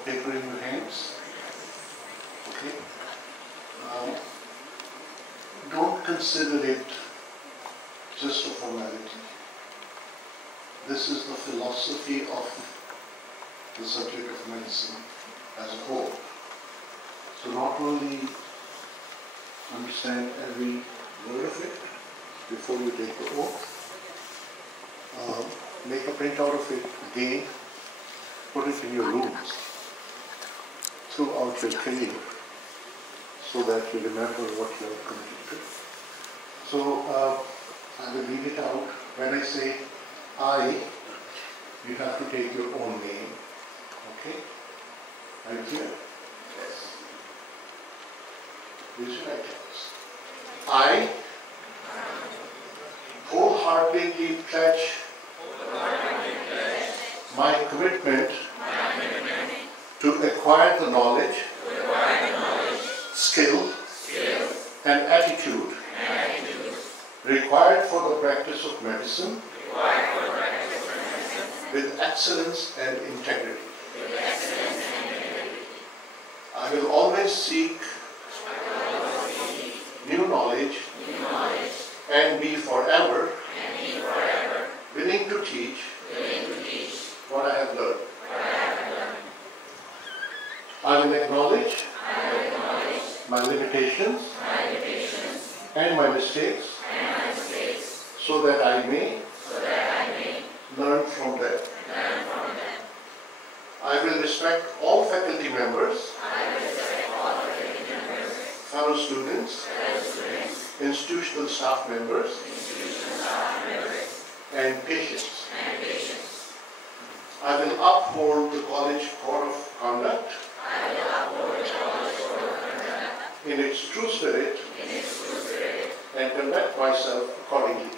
got paper in your hands? Okay. Don't consider it just a formality. This is the philosophy of the subject of medicine as a whole. So not only understand every word of it before you take the oath, make a printout of it again, put it in your rooms throughout your training so that you remember what you are committed to. So I will read it out. When I say I, you have to take your own name. Okay? Are you clear? Yes. Please write it. I wholeheartedly pledge my commitment to acquire the knowledge, skill, and attitude required for the practice of medicine with excellence and integrity. I will always seek new knowledge and be forever willing to teach what I have learned. I will acknowledge my limitations and my mistakes so that I may learn from them. I will respect all faculty members, fellow students, institutional staff members, and patients. I will uphold the college code of conduct in its true spirit and conduct myself accordingly.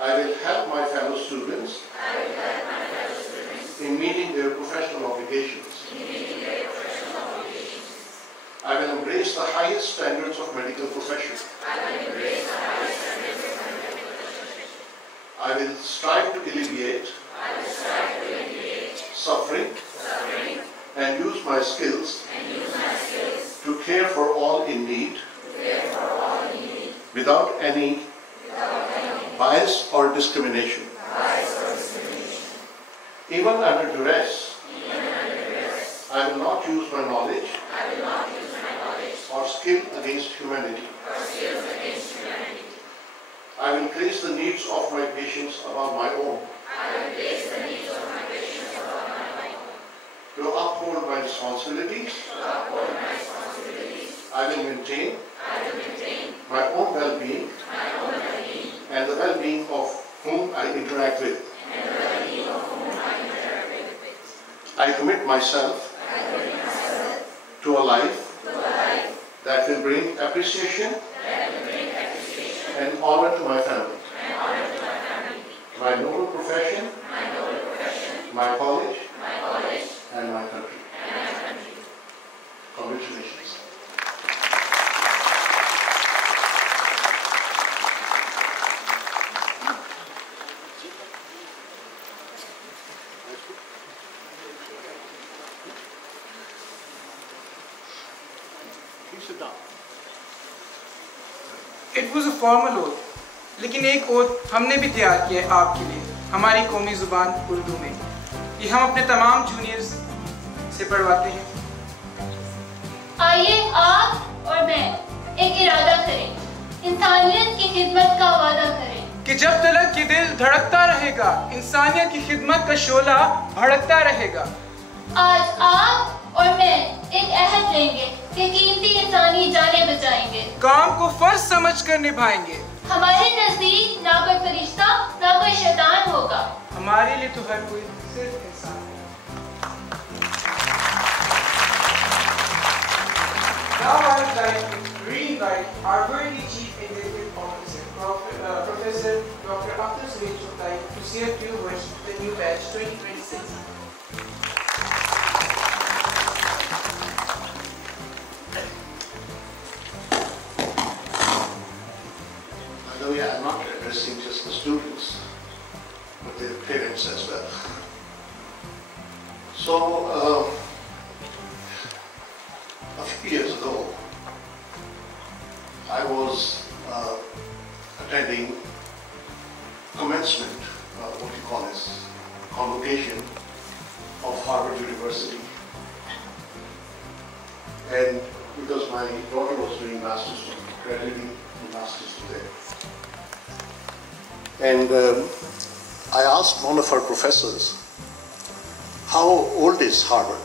I will help my fellow students in meeting their professional obligations. I will embrace the highest standards of medical profession. I will strive to alleviate suffering and use my skills to care for all in need without any bias or discrimination. Even under duress, I will not use my knowledge or skill against humanity. I will place the needs of my patients above my own. To uphold my responsibilities, I will maintain my own well-being and the well-being of whom I interact with. I commit myself to a life that will bring appreciation and honor to my family, my noble profession, my college, and my country. Congratulations. It was a formal oath, लेकिन एक oath हमने भी तैयार किया है आपके लिए हमारी कौमी ज़ुबान उर्दू में। ये हम अपने तमाम जूनियर्स से पढ़वाते हैं। आइए आप और मैं एक इरादा करें, इंसानियत की खिदमत का वादा करें कि जब तक ये दिल धड़कता रहेगा, इंसानियत की खिदमत का शोला भड़कता रहेगा। आज आप और मैं एक अहद लेंगे कि कीमती इंसानी जानें बचाएंगे, काम को फर्ज समझकर निभाएंगे। हमारे नजदीक ना कोई फरिश्ता ना कोई शैतान होगा, हमारे लिए तो हर कोई सिर्फ इंसान है। Now I would like to re-invite our worthy Chief Executive Officer, Professor Dr. Akhtar Sohail Chughtai, to say a few words to the new batch 2026. I'm not addressing just the students, but their parents as well. So, a few years ago, I was attending commencement, what you call this, convocation of Harvard University. And because my daughter was doing master's, graduating from master's today. And I asked one of our professors, how old is Harvard?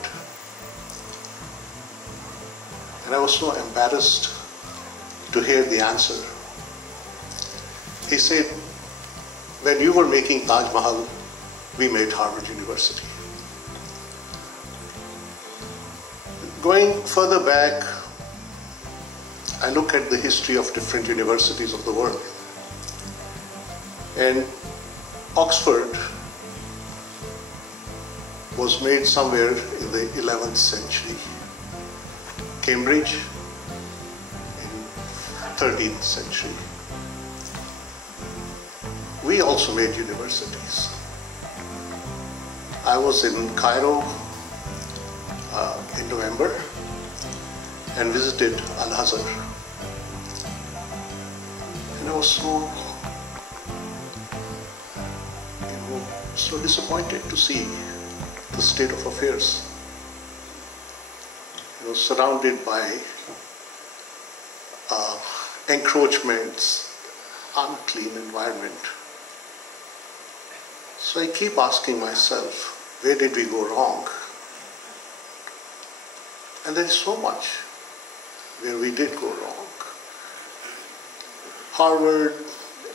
And I was so embarrassed to hear the answer. He said, when you were making Taj Mahal, we made Harvard University. Going further back, I look at the history of different universities of the world. And Oxford was made somewhere in the 11th century. Cambridge in 13th century. We also made universities. I was in Cairo in November and visited Al-Azhar. And I was so disappointed to see the state of affairs. I was surrounded by encroachments, unclean environment. So I keep asking myself, where did we go wrong? And there is so much where we did go wrong. Harvard,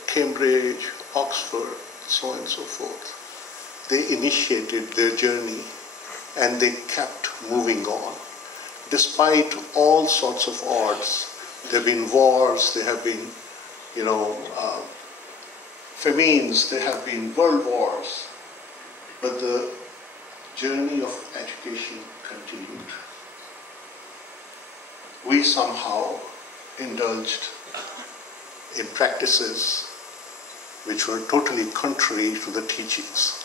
Cambridge, Oxford, so on and so forth. They initiated their journey and they kept moving on. Despite all sorts of odds, there have been wars, there have been, famines, there have been world wars, but the journey of education continued. We somehow indulged in practices which were totally contrary to the teachings.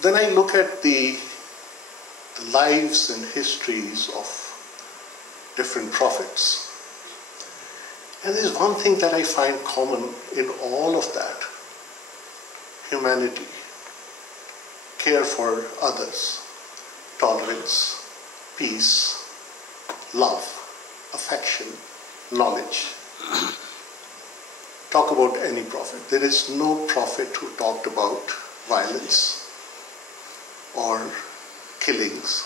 Then I look at the lives and histories of different prophets. And there's one thing that I find common in all of that. Humanity, care for others, tolerance, peace, love, affection, knowledge. Talk about any prophet. There is no prophet who talked about violence or killings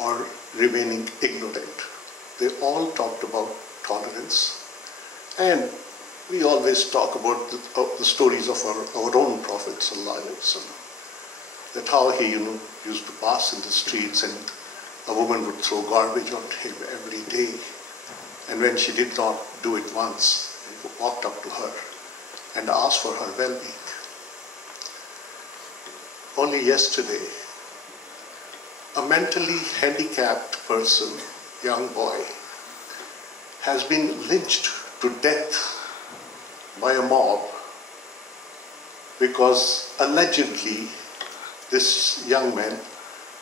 or remaining ignorant. They all talked about tolerance. And we always talk about the stories of our own Prophet ﷺ, that how he used to pass in the streets and a woman would throw garbage on him every day. And when she did not do it once, he walked up to her and asked for her well-being. Only yesterday, a mentally handicapped person, young boy, has been lynched to death by a mob because allegedly this young man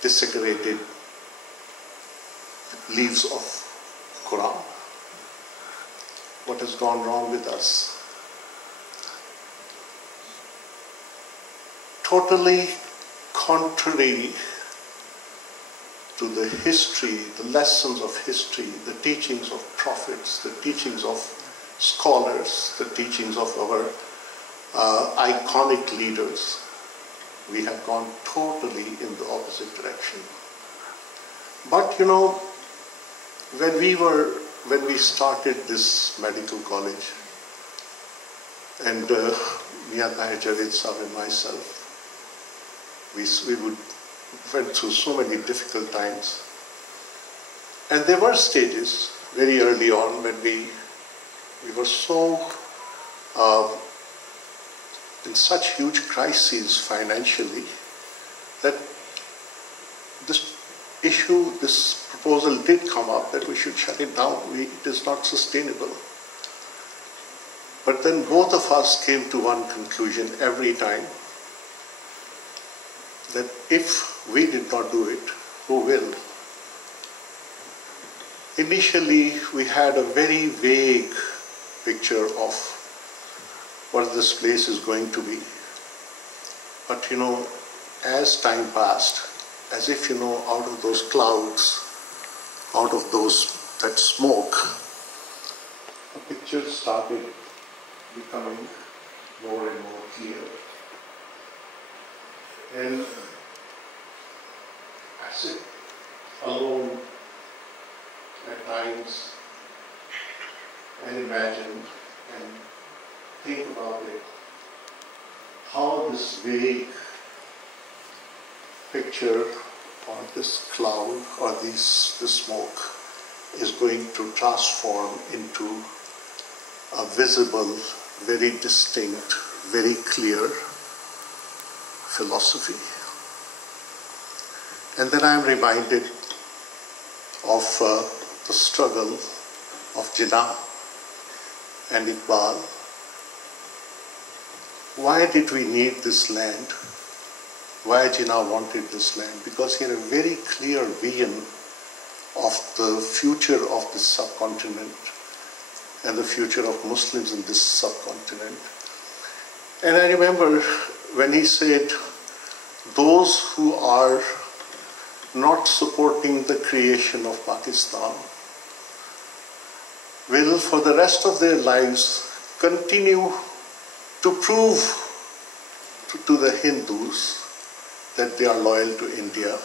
desecrated leaves of Quran. What has gone wrong with us? Totally contrary to the history, the lessons of history, the teachings of prophets, the teachings of scholars, the teachings of our iconic leaders. We have gone totally in the opposite direction. But when we started this medical college, and Mia Tahir Javed Sahab and myself, we went through so many difficult times. And there were stages very early on when we were so in such huge crises financially that this proposal did come up that we should shut it down. It is not sustainable. But then both of us came to one conclusion every time, that if we did not do it, who will? Initially, we had a very vague picture of what this place is going to be. But as time passed, as if out of those clouds, out of that smoke, the picture started becoming more and more clear. And I sit alone at times and imagine and think about it, how this vague picture or this cloud or this smoke is going to transform into a visible, very distinct, very clear philosophy. And then I am reminded of the struggle of Jinnah and Iqbal. Why did we need this land? Why Jinnah wanted this land? Because he had a very clear vision of the future of this subcontinent and the future of Muslims in this subcontinent. And I remember when he said, those who are not supporting the creation of Pakistan will for the rest of their lives continue to prove to the Hindus that they are loyal to India.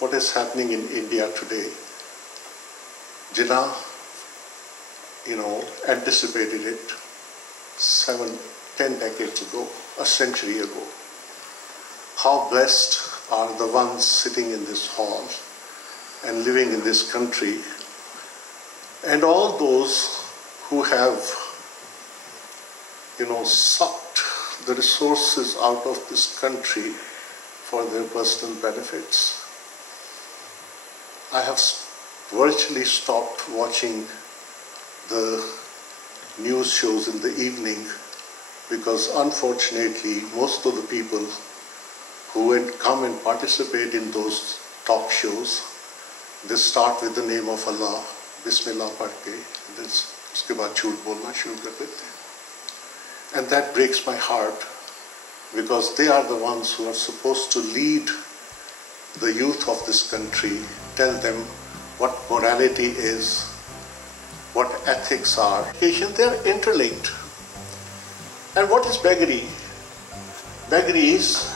What is happening in India today? Jinnah, anticipated it 7-10 decades ago, a century ago. How blessed are the ones sitting in this hall and living in this country, and all those who have, sucked the resources out of this country for their personal benefits. I have virtually stopped watching the news shows in the evening because unfortunately most of the people who would come and participate in those talk shows, they start with the name of Allah, Bismillah pad ke, and then uske baad jhoot bolna shuru kar dete hain. And that breaks my heart because they are the ones who are supposed to lead the youth of this country, tell them what morality is, what ethics are. They are interlinked. And what is beggary? Beggary is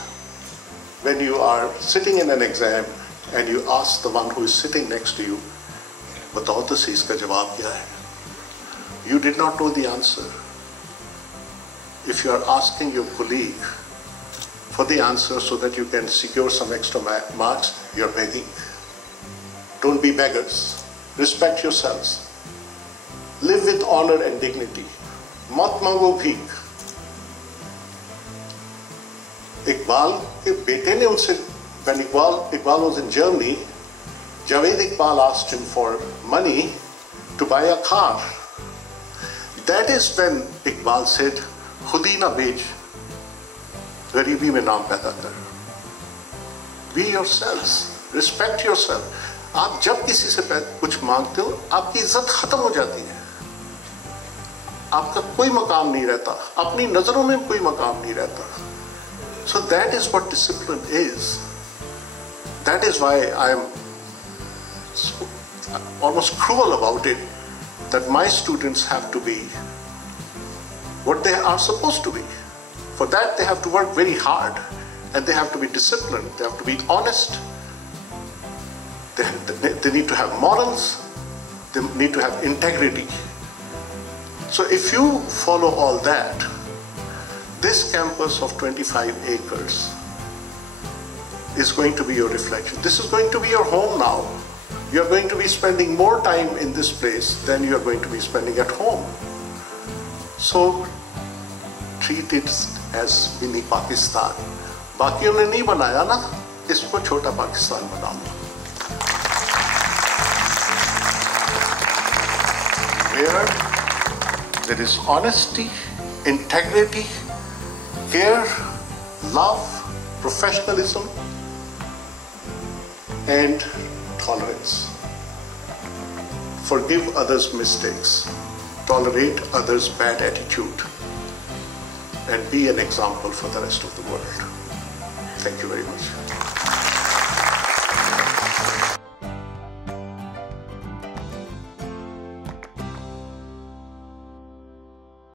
when you are sitting in an exam and you ask the one who is sitting next to you, "Batao to si iska jawab kya hai?" You did not know the answer. If you are asking your colleague for the answer so that you can secure some extra marks, you are begging. Don't be beggars. Respect yourselves. Live with honor and dignity. Mat mango bheek. Iqbal ke bete ne unse, when Iqbal was in Germany, Javed Iqbal asked him for money to buy a car. That is when Iqbal said, "Khud hi na bech, garibi mein naam paida kar." Be yourselves. Respect yourself. आप जब किसी से कुछ मांगते हो, आपकी इज्जत खत्म हो जाती है. आपका कोई मकाम नहीं रहता. अपनी नजरों में कोई मकाम नहीं रहता. So that is what discipline is. That is why I am so almost cruel about it, that my students have to be what they are supposed to be. For that they have to work very hard and they have to be disciplined, they have to be honest, they need to have morals, they need to have integrity. So if you follow all that, this campus of 25 acres is going to be your reflection. This is going to be your home now. You are going to be spending more time in this place than you are going to be spending at home. So treat it as mini Pakistan. बाकियों ने नहीं बनाया ना, इसको छोटा पाकिस्तान बना लो. Where there is honesty, integrity, care, love, professionalism and tolerance. Forgive others' mistakes, tolerate others' bad attitude, and be an example for the rest of the world. Thank you very much.